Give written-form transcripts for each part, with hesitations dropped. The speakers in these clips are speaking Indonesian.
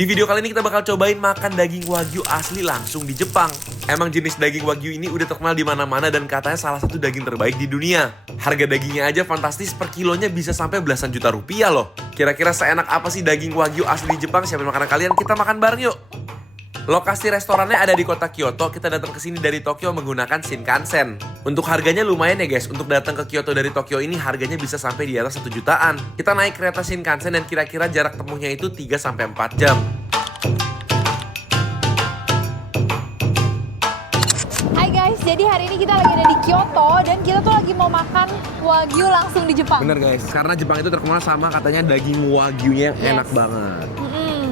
Di video kali ini kita bakal cobain makan daging wagyu asli langsung di Jepang. Emang jenis daging wagyu ini udah terkenal di mana-mana dan katanya salah satu daging terbaik di dunia. Harga dagingnya aja fantastis, per kilonya bisa sampai belasan juta rupiah loh. Kira-kira seenak apa sih daging wagyu asli di Jepang? Siapin makanan kalian, kita makan bareng yuk. Lokasi restorannya ada di kota Kyoto. Kita datang ke sini dari Tokyo menggunakan Shinkansen. Untuk harganya lumayan ya guys. Untuk datang ke Kyoto dari Tokyo ini harganya bisa sampai di atas 1 jutaan. Kita naik kereta Shinkansen dan kira-kira jarak tempuhnya itu 3-4 jam. Hai guys, jadi hari ini kita lagi ada di Kyoto dan kita tuh lagi mau makan wagyu langsung di Jepang. Bener guys, karena Jepang itu terkenal sama katanya daging wagyunya yang enak banget.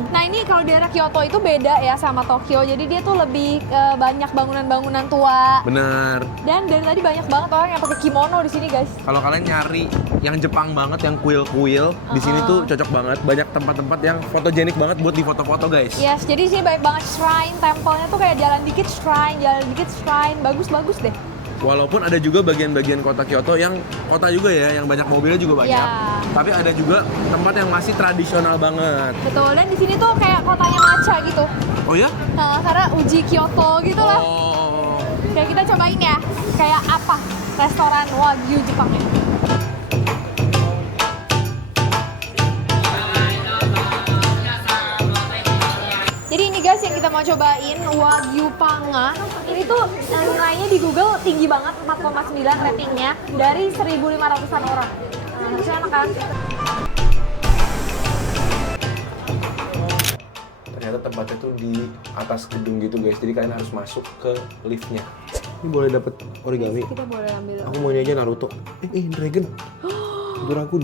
Nah ini kalau daerah Kyoto itu beda ya sama Tokyo, jadi dia tuh lebih banyak bangunan-bangunan tua. Bener. Dan dari tadi banyak banget orang yang pakai kimono di sini guys. Kalau kalian nyari yang Jepang banget, yang kuil-kuil, di sini tuh cocok banget. Banyak tempat-tempat yang fotogenik banget buat di foto-foto guys. Yes, jadi di sini banyak banget shrine, tempelnya tuh kayak jalan dikit shrine, bagus-bagus deh. Walaupun ada juga bagian-bagian kota Kyoto yang kota juga ya, yang banyak mobilnya juga banyak. Ya. Tapi ada juga tempat yang masih tradisional banget. Betul, dan di sini tuh kayak kotanya matcha gitu. Oh ya? Nah, karena uji Kyoto gitu lah. Oh. Kayak kita cobain ya, kayak apa restoran wagyu Jepangnya. Jadi ini guys yang kita mau cobain wagyu panga. Ini tuh nilainya di Google tinggi banget, 4,9 ratingnya dari 1.500-an orang. Nah, harusnya enak kan? Ternyata tempatnya tuh di atas gedung gitu guys. Jadi kalian harus masuk ke liftnya. Ini boleh dapet origami. Kita boleh ambil. Aku mau ini aja Naruto. Dragon. Dragon.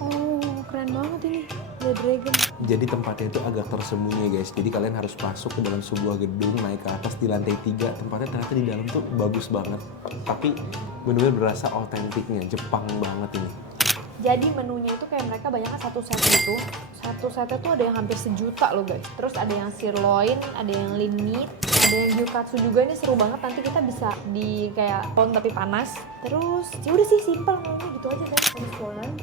Oh, keren banget ini. The Dragon. Jadi tempatnya itu agak tersembunyi guys. Jadi kalian harus masuk ke dalam sebuah gedung, naik ke atas di lantai 3. Tempatnya ternyata di dalam tuh bagus banget. Tapi bener-bener berasa otentiknya, Jepang banget ini. Jadi menunya itu kayak mereka banyaknya satu set gitu. Satu setnya tuh ada yang hampir 1 juta loh guys. Terus ada yang sirloin, ada yang lean meat, ada yang gyukatsu juga. Ini seru banget, nanti kita bisa di kayak pon tapi panas. Terus ya udah sih simple menunya gitu aja guys. This one.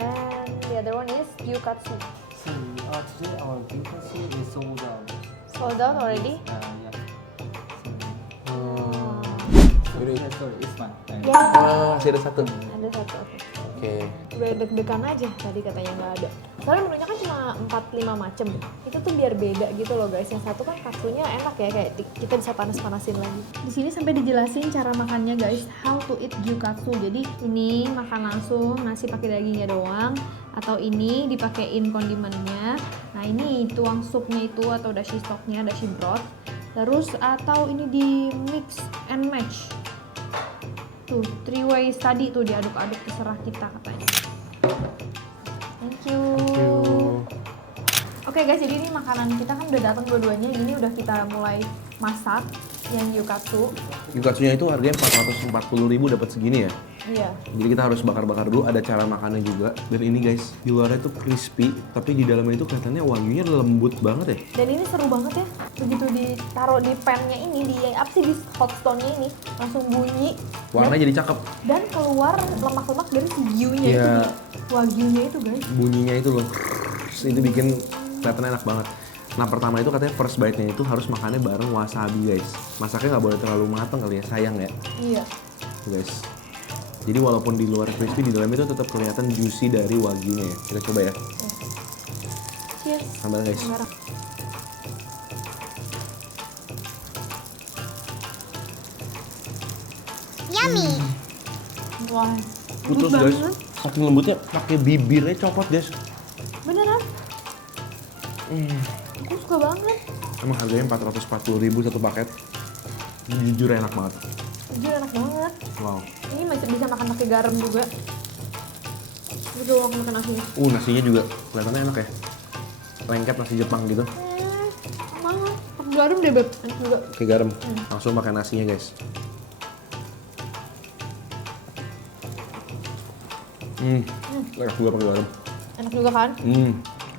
And the other one is gyukatsu. So actually our vacancy is sold out. Sold out already? Yeah. Yaudah. Sorry, it's fine. Ya, Masih ada satu. ada satu. Oke. Udah deg-degan aja tadi katanya nggak ada. Soalnya menunya kan cuma 4-5 macem. Itu tuh biar beda gitu loh guys. Yang satu kan katsunya enak ya, kayak kita bisa panas-panasin lagi. Di sini sampai dijelasin cara makannya guys, how to eat gyukatsu. Jadi ini makan langsung, nasi pakai dagingnya doang, atau ini dipakein kondimennya. Nah ini tuang supnya itu atau dashi stocknya, dashi broth. Terus atau ini di mix and match. Tuh, 3 ways tadi tuh diaduk-aduk, terserah kita katanya. Thank you. Oke guys, jadi ini makanan kita kan udah datang dua-duanya. Ini udah kita mulai masak yang gyukatsu. Gyukatsunya itu harganya 440.000 dapat segini ya. Iya. Jadi kita harus bakar-bakar dulu, ada cara makannya juga. Dan ini guys, di luarnya tuh crispy, tapi di dalamnya itu kelihatannya wagyunya lembut banget ya. Dan ini seru banget ya. Begitu ditaruh di pan-nya ini, di apa sih, di hot stone-nya ini, langsung bunyi. Warnanya jadi cakep. Dan keluar lemak-lemak dari si gyu-nya Iya. itu, wagyunya itu guys. Bunyinya itu loh. Itu bikin kelihatannya enak banget. Nah pertama itu katanya first bite-nya itu harus makannya bareng wasabi guys. Masaknya nggak boleh terlalu matang kali ya, sayang ya. Iya. Tuh, guys. Jadi walaupun di luar crispy, di dalam itu tetap kelihatan juicy dari wagyunya ya. Kita coba ya. Cheers. Sambal guys. Merah. Yummy. Wah, Putus lembut guys. banget. Saking lembutnya pakai bibirnya copot guys. Beneran? Aku suka banget. Emang harganya 440.000 satu paket. Jujur enak banget. Jujur enak banget. Wow. Ini masih bisa makan pakai garam juga. Betul, aku makan nasinya. Nasinya juga kelihatannya enak ya. Lengket nasi Jepang gitu. Banget. Pakai garam deh beb. Enak juga. Pakai garam. Langsung pakai nasinya guys. Enak juga pakai garam. Enak juga kan?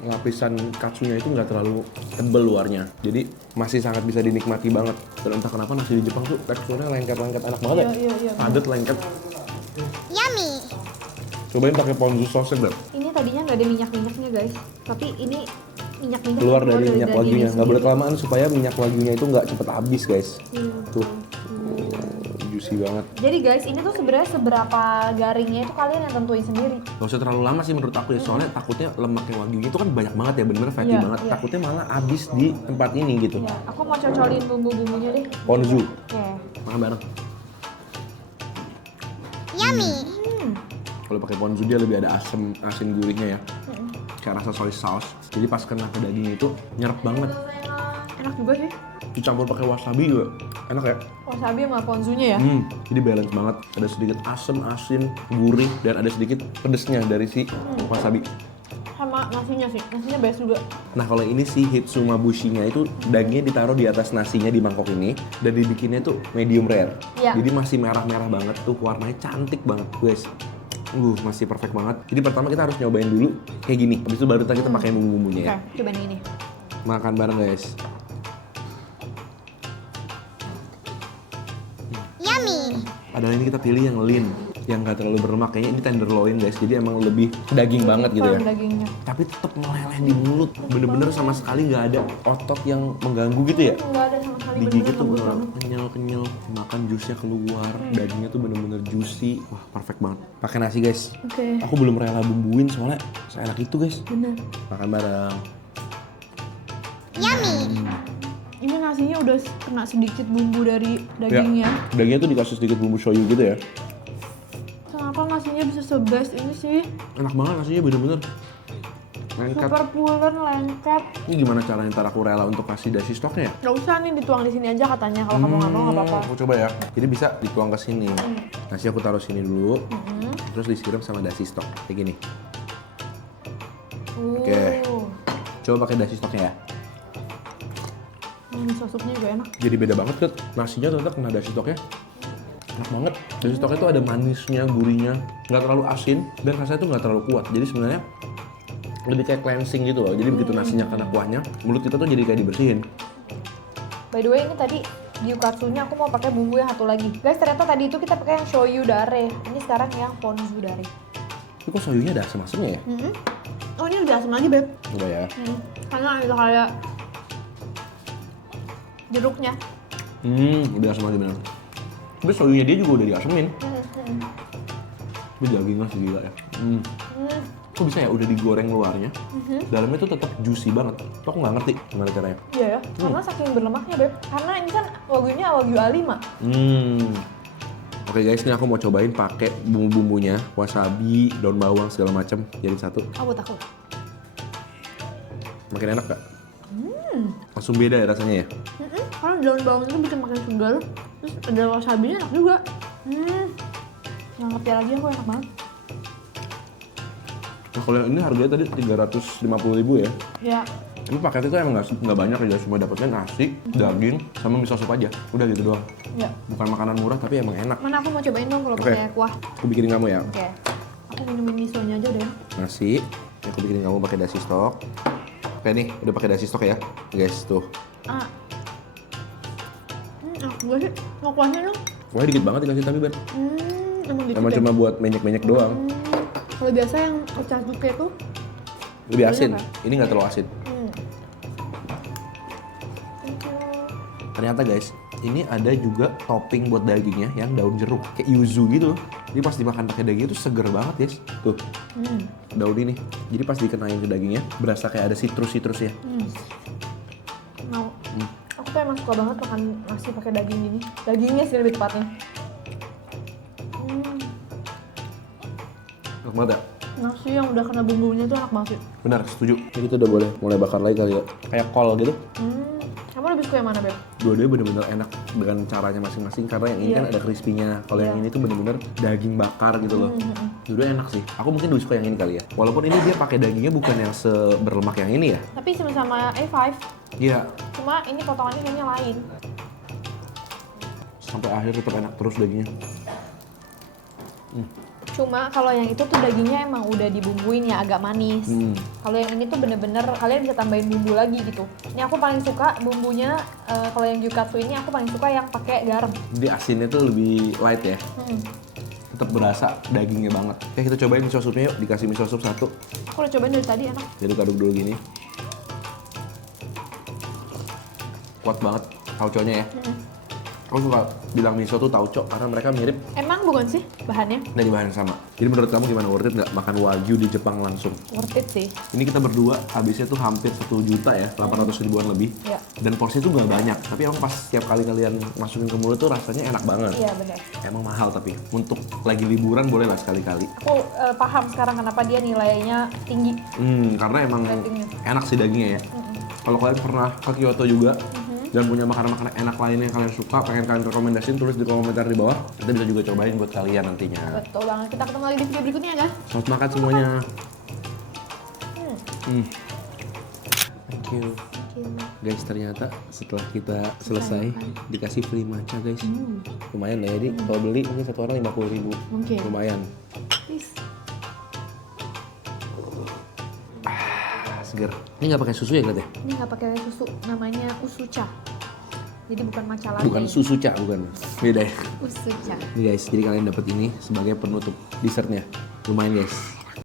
Lapisan katsunya itu nggak terlalu tebel luarnya, jadi masih sangat bisa dinikmati banget. Dan entah kenapa nasi di Jepang tuh teksturnya lengket-lengket enak banget ya. Iya. Padat, lengket. Yummy. Cobain pakai ponzu sausnya, Beb. Ini tadinya nggak ada minyak-minyaknya guys, tapi ini minyak-minyak Keluar dari minyak dagingnya wagyunya. Nggak sendiri. boleh kelamaan supaya minyak wagyunya itu nggak cepet habis guys. Iya. Tuh, juicy banget. Jadi guys, ini tuh sebenarnya seberapa garingnya itu kalian yang tentuin sendiri. Gak usah terlalu lama sih menurut aku ya, soalnya takutnya lemaknya wagyunya itu kan banyak banget ya, bener-bener fatty Iya, banget. iya. Takutnya malah habis di tempat ini gitu. Ya, aku mau cocolin bumbu-bumbunya deh. Ponzu, Oke. makan bareng. Hmm. Kalau pakai ponzu dia lebih ada asin gurihnya ya, kayak rasa soy sauce. Jadi pas kena ke daging itu nyerap banget. Enak juga sih. Dicampur pakai wasabi juga enak ya. Wasabi sama ponzunya ya. Jadi balance banget. Ada sedikit asam, asin, gurih, dan ada sedikit pedesnya dari si wasabi. Sama nasinya sih. Nasinya best juga. Nah kalau ini si hitsumabushi-nya itu dagingnya ditaruh di atas nasinya di mangkok ini dan dibikinnya tuh medium rare. Iya. Jadi masih merah-merah banget tuh, warnanya cantik banget guys. Masih perfect banget. Jadi pertama kita harus nyobain dulu kayak gini. Habis itu baru kita pakai bumbu-bumbunya ya. Oke, cobain yang ini. Makan bareng guys. Padahal ini kita pilih yang lean, yang gak terlalu berlemak. Kayaknya ini tenderloin guys, jadi emang lebih daging banget gitu ya. Firm dagingnya. Tapi tetap meleleh di mulut, bener-bener sama sekali nggak ada otot yang mengganggu gitu ya. Nggak ada sama sekali, Digigit tuh bener-bener lembut banget. kenyal-kenyal, makan jusnya keluar, dagingnya tuh bener-bener juicy. Wah perfect banget. Pakai nasi guys. Oke, Aku belum rela bumbuin soalnya seenak itu guys. bener. Makan bareng. Ini nasinya udah kena sedikit bumbu dari dagingnya. Ya, dagingnya tuh dikasih sedikit bumbu shoyu gitu ya. Kenapa nasinya bisa sebest ini sih? Enak banget nasinya bener-bener. Lengket. Super pulen, lengket. Ini gimana caranya ntar aku rela untuk kasih dashi stoknya ya? Gak usah nih dituang di sini aja katanya. Kalau kamu nggak mau nggak apa-apa. Aku coba ya. Jadi bisa dituang ke sini. Nasi aku taruh sini dulu. Terus disiram sama dashi stok kayak gini. Oke. Coba pakai dashi stoknya ya. Miso supnya juga enak. Jadi beda banget kan. Nasinya ternyata kena dashi stoknya. Enak banget. Dashi stoknya tuh ada manisnya, gurihnya, nggak terlalu asin dan rasanya tuh nggak terlalu kuat. Jadi sebenarnya lebih kayak cleansing gitu loh. Jadi begitu nasinya kena kuahnya, mulut kita tuh jadi kayak dibersihin. By the way, ini tadi gyukatsunya aku mau pakai bumbu yang satu lagi. Guys, ternyata tadi itu kita pakai yang shoyu dare. Ini sekarang yang ponzu dare. Tapi kok soyunya ada asam-asamnya ya? Oh, ini lebih asam lagi, Beb. Coba ya. Karena ada kayak jeruknya. Lebih asam lagi bener. Tapi soyunya dia juga udah diasemin. Tapi dagingnya segila ya. Kok bisa ya udah digoreng luarnya, dalamnya tuh tetap juicy banget. Tuh aku nggak ngerti gimana caranya. Iya ya, karena saking berlemaknya, Beb. Karena ini kan wagyunya wagyu A5. Oke guys, ini aku mau cobain pakai bumbu-bumbunya, wasabi, daun bawang segala macam jadi satu. Aku takut. Makin enak gak? Langsung beda ya rasanya ya. Karena daun bawang itu bikin makin segar. Terus ada wasabinya enak juga. Nggak ngerti lagi aku, enak banget. Nah kalau yang ini harganya tadi 350.000 ya. Ya, Tapi paketnya tuh emang nggak banyak ya, cuma dapetnya nasi, daging, sama miso sup aja. Udah gitu doang. ya. Bukan makanan murah tapi emang enak. Mana aku mau cobain dong kalau Oke. pakai kuah. Aku bikinin kamu ya. Oke. Aku minumin misonya aja deh. Nasi, aku bikinin kamu pakai dashi stok. Oke nih, udah pakai dashi stok ya, guys tuh. Enak gue sih. Mau kuahnya dong. Wah dikit banget dikasih tapi Ben. Emang dikit Emang ya? cuma buat menyek-menyek doang. Kalau biasa yang ochazuke tuh Lebih asin. Banyak, Ini nggak terlalu asin. Ternyata guys, ini ada juga topping buat dagingnya yang daun jeruk, kayak yuzu gitu. Jadi pas dimakan pakai daging itu seger banget guys. Tuh, daun ini. Jadi pas dikenain ke dagingnya, berasa kayak ada citrus-citrusnya. mau. Aku tuh emang suka banget makan nasi pakai daging gini. Dagingnya sih lebih tepatnya. Enak banget ya? Nasi yang udah kena bumbunya tuh enak banget sih. Benar, setuju. Jadi kita udah boleh mulai bakar lagi kali ya. Kayak kol gitu. Kamu lebih suka yang mana, Beb? Dua-duanya bener-bener enak dengan caranya masing-masing. Karena yang ini Iya. kan ada crispy-nya. Kalau yang ini tuh bener-bener daging bakar gitu loh. Dua-duanya enak sih. Aku mungkin lebih suka yang ini kali ya. Walaupun ini dia pakai dagingnya bukan yang seberlemak yang ini ya. Tapi sama-sama A5, Iya. cuma ini potongannya kayaknya lain. Sampai akhir tetap enak terus dagingnya. Cuma kalau yang itu tuh dagingnya emang udah dibumbuin ya agak manis. Kalau yang ini tuh bener-bener kalian bisa tambahin bumbu lagi gitu. Ini aku paling suka bumbunya, kalau yang gyukatsu ini aku paling suka yang pakai garam. Jadi asinnya tuh lebih light ya. tetap berasa dagingnya banget. Oke, kita cobain miso supnya yuk. Dikasih miso sup satu. Aku udah cobain dari tadi enak. Jadi aduk dulu gini. Kuat banget tauconya ya. Aku suka bilang miso tuh tauco karena mereka mirip Emang bukan sih bahannya? dari bahan yang sama. Jadi menurut kamu gimana, worth it nggak makan wagyu di Jepang langsung? Worth it sih. Ini kita berdua habisnya tuh hampir 1 juta ya, 800 ribuan lebih. Iya. Dan porsi tuh nggak banyak, tapi emang pas setiap kali kalian masukin ke mulut tuh rasanya enak banget. Iya benar. Emang mahal tapi untuk lagi liburan boleh lah sekali-kali. Aku paham sekarang kenapa dia nilainya tinggi. Karena emang Dagingnya. enak sih dagingnya ya. Kalau kalian pernah ke Kyoto juga dan punya makanan-makanan enak lainnya yang kalian suka, pengen kalian rekomendasiin, tulis di komentar di bawah. Kita bisa juga cobain buat kalian nantinya. Betul banget. Kita ketemu lagi di video berikutnya kan? Selamat makan semuanya. Thank you. Guys, ternyata setelah kita selesai dikasih free matcha guys. Lumayan lah ya, jadi kalau beli mungkin satu orang 50.000. Mungkin. Lumayan. Please. Seger. Ini nggak pakai susu ya Glat ya? Ini nggak pakai susu, namanya usucha. Jadi bukan matcha latte. Bukan susu cak, bukan. Beda ya. Usucha. Nih guys, jadi kalian dapat ini sebagai penutup dessertnya. Lumayan guys.